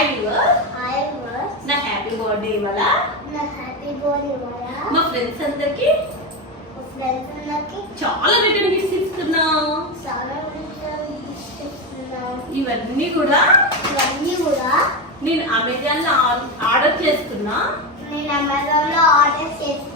Verse నా happy birthday ఇవాళ. నా హ్యాపీ బర్త్డే ఇవాళ. మా ఫ్రెండ్స్ అందరికి. మా ఫ్రెండ్స్ అందరికి. చాలా రిటర్న్ గిఫ్ట్స్ ఇస్తున్నా. చాలా ఇస్తున్నాం. ఇవన్నీ కూడా ఇవన్నీ కూడా నేను అమెజాన్లో ఆర్డర్ చేసుకున్నా నేను అమెజాన్లో ఆర్డర్ చేసుకున్నా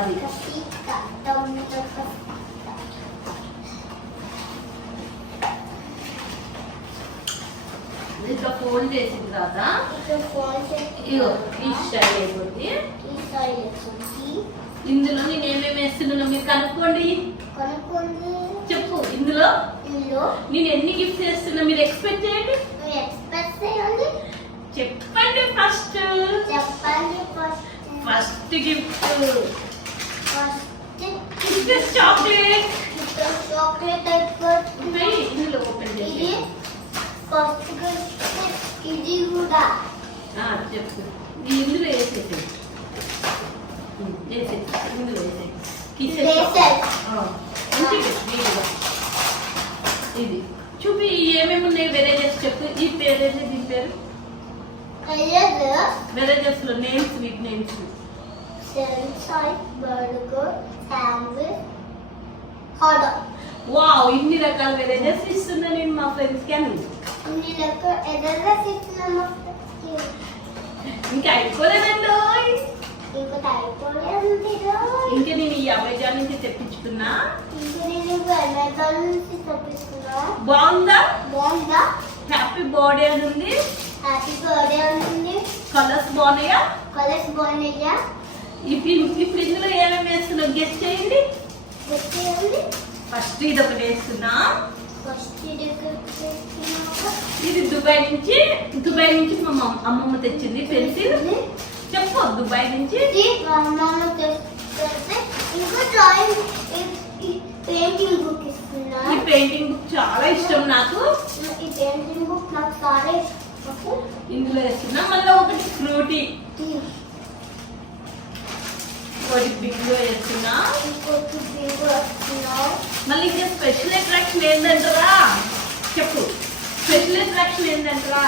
అది. ఇట్లా ఫోల్డ్ చేసిన తర్వాత ఈ స్టైల్ అయిపోద్ది ఇందులో నేను ఏమేమి వేస్తున్నానో మీరు కనుక్కోండి. కొనుక్కుంది చెప్పు ఇందులో? నేను ఎన్ని గిఫ్ట్స్ చేస్తున్నా మీరు ఎక్స్పెక్ట్ చేయండి. చెప్పండి ఫస్ట్ చెప్పండి first first gift first chocolate chocolate ఇందులో ఓపెన్ ఇది చేసి ఫస్ట్ ఇది కూడా ఆ, చెప్పు ఇది ఇందులో వేసేసి వేసేసి ఇందులో వేసేసి కిచెన్ వేసేసి. ఇది చూపి ఏమేమి ఉన్నాయి వెరైటీస్ చెప్పు ఈ పేరేంటి దీని పేరు వెరైటీస్లో నేమ్స్ వీటి నేమ్స్ సెన్సాయ్ బర్గర్ శాండ్విచ్ వావ్ ఇన్ని రకాల వెరైటీస్ ఇస్తున్నా నేను మా ఫ్రెండ్స్కి అని? ఇంకా అయిపోలేదండి ఇంకా ఉంది నేను ఈ అమెజాన్ నుంచి తెప్పించుకున్నా? బాగుందా? బాగుందా? హ్యాపీ బర్త్డే అని ఉంది. హ్యాపీ బర్త్డే ఉంటుంది కలర్స్ బాగున్నాయా? కలర్స్ బాగున్నాయా? ఇప్పుడు ఇప్పుడు ఇందులో ఏమేమి వేస్తున్నావు? గెస్ట్ చేయండి. వచ్చేయండి ఫస్ట్ ఇది ఒకటి వేస్తున్నా ఇది దుబాయ్ నుంచి దుబాయ్ నుంచి మా మమ్- అమ్మమ్మ తెచ్చింది పెన్సిల్. చెప్పు దుబాయ్ నుంచి. పెయింటింగ్ బుక్ ఇస్తున్నా ఈ పెయింటింగ్ బుక్ చాలా ఇష్టం నాకు. ఈ పెయింటింగ్ బుక్ నాకు చాలా ఇష్టం. ఇందులో వేస్తున్నా మళ్ళీ ఒకటి ఫ్రూటీ. ఒకటి బిగ్లో వేస్తున్నా ఇంకొక బీగు వస్తున్నావు మళ్ళీ ఇంకా స్పెషల్ అట్రాక్షన్ ఏంటంటారా చెప్పు. స్పెషల్ అట్రాక్షన్ ఏంటంటారా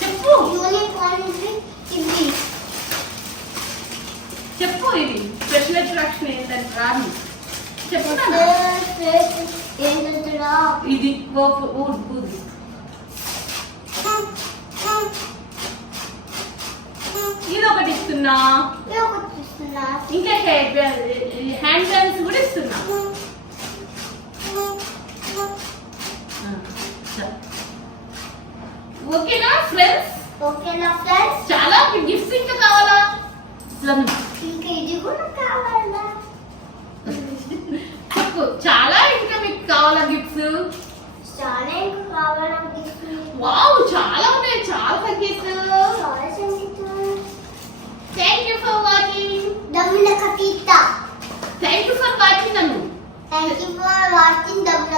చెప్పు. చెప్పు ఇది. స్పెషల్ అట్రాక్షన్ ఏంటంటారా అని చెప్తాను? ఏంటంటారా ఇది ఊదు ఇది ఒకటి ఇస్తున్నా. ఒకటి ఇస్తున్నా. ఇంకా ఓకేనా ఫ్రెండ్స్ ఓకేనా ఫ్రెండ్స్ చాలా గిఫ్ట్స్ ఇంకా కావాలా? ఇంకా ఇది కూడా కావాలా? చాలా ఇంకా మీకు కావాలా గిఫ్ట్స్ చాలా ఇంకా కావాలనిపిస్తుంది వావ్ చాలా ఉన్నాయి చాలా గిఫ్ట్స్ చాలా సంగీతం. థ్యాంక్ యూ ఫర్ వాచింగ్ దమ్మిన కతీత థ్యాంక్ యూ ఫర్ వాచింగ్ నన్ను. Thank you for watching దమ్మిన